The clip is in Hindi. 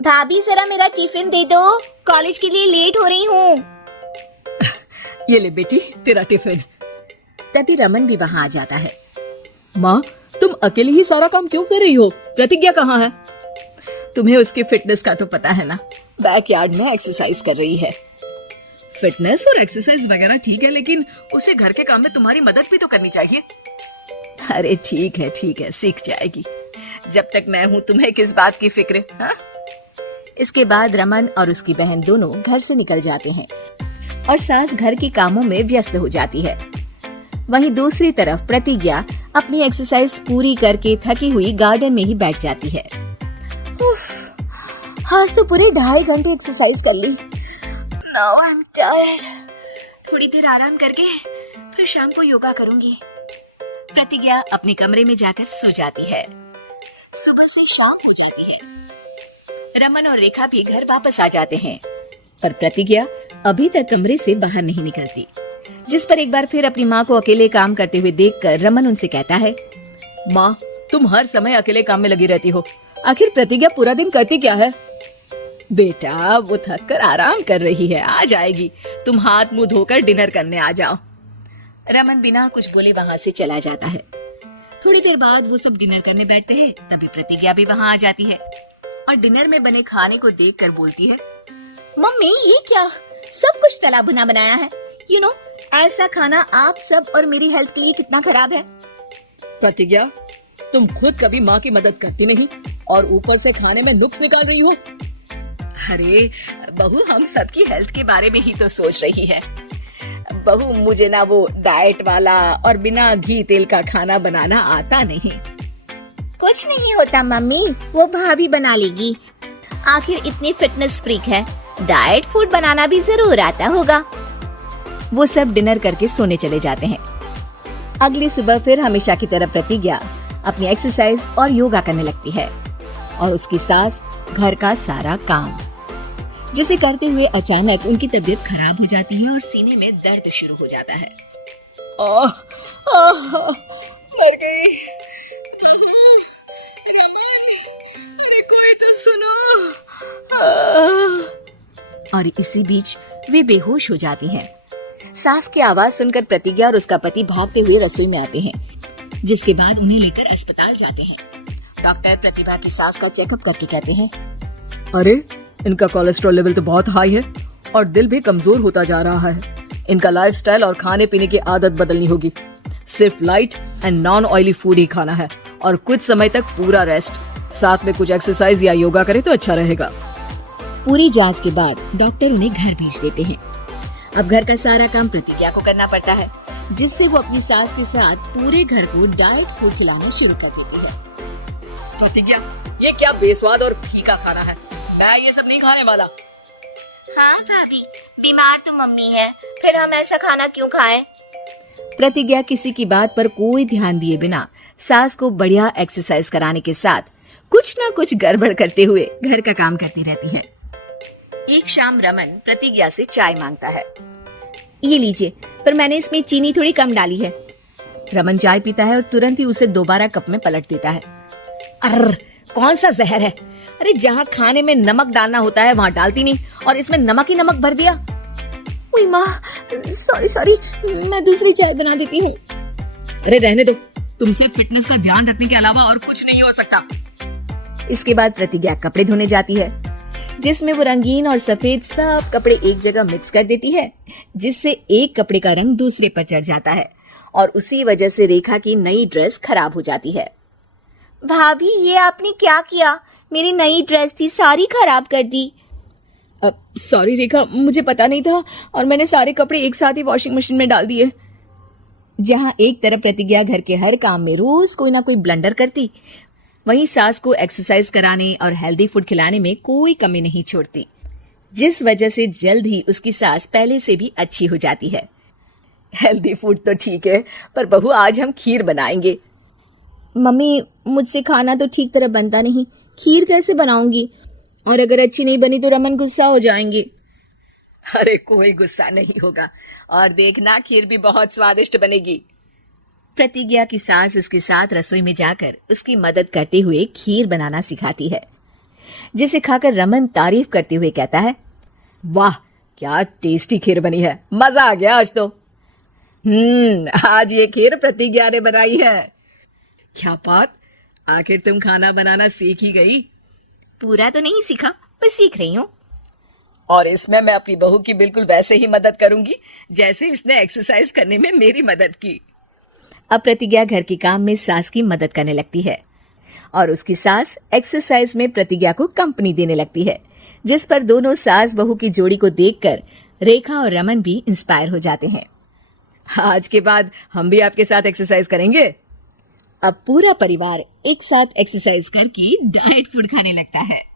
भाभी जरा मेरा टिफिन दे दो, कॉलेज के लिए लेट हो रही हूँ। ये ले बेटी तेरा टिफिन। तभी रमन भी वहाँ आ जाता है। माँ तुम अकेले ही सारा काम क्यों कर रही हो? प्रतिज्ञा कहाँ है? तुम्हें उसकी फिटनेस का तो पता है ना, बैकयार्ड में एक्सरसाइज कर रही है। फिटनेस और एक्सरसाइज वगैरह ठीक है, लेकिन उसे घर के काम में तुम्हारी मदद भी तो करनी चाहिए। अरे ठीक है, सीख जाएगी। जब तक मैं हूँ तुम्हें किस बात की फिक्र, हाँ? इसके बाद रमन और उसकी बहन दोनों घर से निकल जाते हैं और सास घर के कामों में व्यस्त हो जाती है। वहीं दूसरी तरफ प्रतिज्ञा अपनी एक्सरसाइज पूरी करके थकी हुई गार्डन में ही बैठ जाती है। आज तो पूरे 2.5 घंटे एक्सरसाइज कर ली। Now I am tired. थोड़ी देर आराम करके फिर शाम को योगा करूंगी। प्रतिज्ञा अपने कमरे में जाकर सो जाती है। सुबह से शाम हो जाती है। रमन और रेखा भी घर वापस आ जाते हैं, पर प्रतिज्ञा अभी तक कमरे से बाहर नहीं निकलती। जिस पर एक बार फिर अपनी माँ को अकेले काम करते हुए देखकर रमन उनसे कहता है, माँ तुम हर समय अकेले काम में लगी रहती हो, आखिर प्रतिज्ञा पूरा दिन करती क्या है? बेटा वो थक कर आराम कर रही है, आ जाएगी। तुम हाथ मुंह धोकर डिनर करने आ जाओ। रमन बिना कुछ बोले वहाँ से चला जाता है। थोड़ी देर बाद वो सब डिनर करने बैठते हैं। तभी प्रतिज्ञा भी वहाँ आ जाती है और डिनर में बने खाने को देखकर बोलती है, मम्मी ये क्या, सब कुछ तला भुना बनाया है। यू नो ऐसा खाना आप सब और मेरी हेल्थ के लिए कितना खराब है। प्रतिज्ञा तुम खुद कभी माँ की मदद करती नहीं और ऊपर से खाने में नुक्स निकाल रही हो। अरे बहू हम सबकी हेल्थ के बारे में ही तो सोच रही है। बहू मुझे ना वो डाइट वाला और बिना घी तेल का खाना बनाना आता नहीं। कुछ नहीं होता मम्मी, वो भाभी बना लेगी। आखिर इतनी फिटनेस फ्रीक है, डाइट फूड बनाना भी जरूर आता होगा। वो सब डिनर करके सोने चले जाते हैं। अगली सुबह फिर हमेशा की तरह प्रतिज्ञा अपनी एक्सरसाइज और योगा करने लगती है और उसकी सास घर का सारा काम, जिसे करते हुए अचानक उनकी तबीयत खराब हो जाती है और सीने में दर्द शुरू हो जाता है। मर गई। कोई तो सुनो। और इसी बीच वे बेहोश हो जाती हैं। सास की आवाज सुनकर प्रतिज्ञा और उसका पति भागते हुए रसोई में आते हैं, जिसके बाद उन्हें लेकर अस्पताल जाते हैं। डॉक्टर प्रतिभा की सास का चेकअप करके कहते हैं, अरे इनका कोलेस्ट्रॉल लेवल तो बहुत हाई है और दिल भी कमजोर होता जा रहा है। इनका लाइफस्टाइल और खाने पीने की आदत बदलनी होगी। सिर्फ light and non oily food ही खाना है और कुछ समय तक पूरा रेस्ट, साथ में कुछ एक्सरसाइज या योगा करे तो अच्छा रहेगा। पूरी जांच के बाद डॉक्टर उन्हें घर भेज देते हैं। अब घर का सारा काम प्रतिज्ञा को करना पड़ता है, जिससे वो अपनी सास के साथ पूरे घर को डाइट फूड खिलाना शुरू कर देती है। प्रतिज्ञा ये क्या बेस्वाद और फीका खाना है, मैं ये सब नहीं खाने वाला। हाँ भाभी, बीमार तो मम्मी है, फिर हम ऐसा खाना क्यों खाएं? प्रतिज्ञा किसी की बात पर कोई ध्यान दिए बिना सास को बढ़िया एक्सरसाइज कराने के साथ कुछ ना कुछ गड़बड़ करते हुए घर का काम करती रहती है। एक शाम रमन प्रतिज्ञा से चाय मांगता है। ये लीजिए, पर मैंने इसमें चीनी थोड़ी कम डाली है। रमन चाय पीता है और तुरंत ही उसे दोबारा कप में पलट देता है। अर्र, कौन सा जहर है? अरे जहाँ खाने में नमक डालना होता है वहाँ डालती नहीं और इसमें नमक ही नमक भर दिया। ओए माँ, सॉरी, मैं दूसरी चाय बना देती हूँ। अरे रहने दो, तुमसे फिटनेस का ध्यान रखने के अलावा और कुछ नहीं हो सकता। इसके बाद प्रतिज्ञा कपड़े धोने जाती है, जिसमें वो रंगीन और सफेद सब कपड़े एक जगह मिक्स कर देती है, जिससे एक कपड़े का रंग दूसरे पर चढ़ जाता है और उसी वजह से रेखा की नई ड्रेस खराब हो जाती है। भाभी ये आपने क्या किया? मेरी नई ड्रेस थी, सारी खराब कर दी। सॉरी रेखा, मुझे पता नहीं था और मैंने सारे कपड़े एक साथ ही वॉशिंग मशीन में डाल दिए। जहाँ एक तरफ प्रतिज्ञा घर के हर काम में रोज कोई ना कोई ब्लंडर करती, वहीं सास को एक्सरसाइज कराने और हेल्दी फूड खिलाने में कोई कमी नहीं छोड़ती, जिस वजह से जल्द ही उसकी सास पहले से भी अच्छी हो जाती है। हेल्दी फूड तो ठीक है, पर बहू आज हम खीर बनाएंगे। मम्मी मुझसे खाना तो ठीक तरह बनता नहीं, खीर कैसे बनाऊंगी? और अगर अच्छी नहीं बनी तो रमन गुस्सा हो जाएंगे। अरे कोई गुस्सा नहीं होगा और देखना खीर भी बहुत स्वादिष्ट बनेगी। प्रतिज्ञा की सास उसके साथ रसोई में जाकर उसकी मदद करते हुए खीर बनाना सिखाती है। जिसे खाकर रमन तारीफ करते हुए कहता है, वाह क्या टेस्टी खीर बनी है, मजा आ गया आज तो। आज ये खीर प्रतिज्ञा ने बनाई है। क्या बात, आखिर तुम खाना बनाना सीख ही गई? पूरा तो नहीं सीखा, पर सीख रही हूँ। और इसमें मैं अपनी बहू की बिल्कुल वैसे ही मदद करूंगी जैसे इसने एक्सरसाइज करने में मेरी मदद की। अब प्रतिज्ञा घर के काम में सास की मदद करने लगती है और उसकी सास एक्सरसाइज में प्रतिज्ञा को कंपनी देने लगती है, जिस पर दोनों सास बहू की जोड़ी को देखकर रेखा और रमन भी इंस्पायर हो जाते हैं। आज के बाद हम भी आपके साथ एक्सरसाइज करेंगे। अब पूरा परिवार एक साथ एक्सरसाइज करके डाइट फूड खाने लगता है।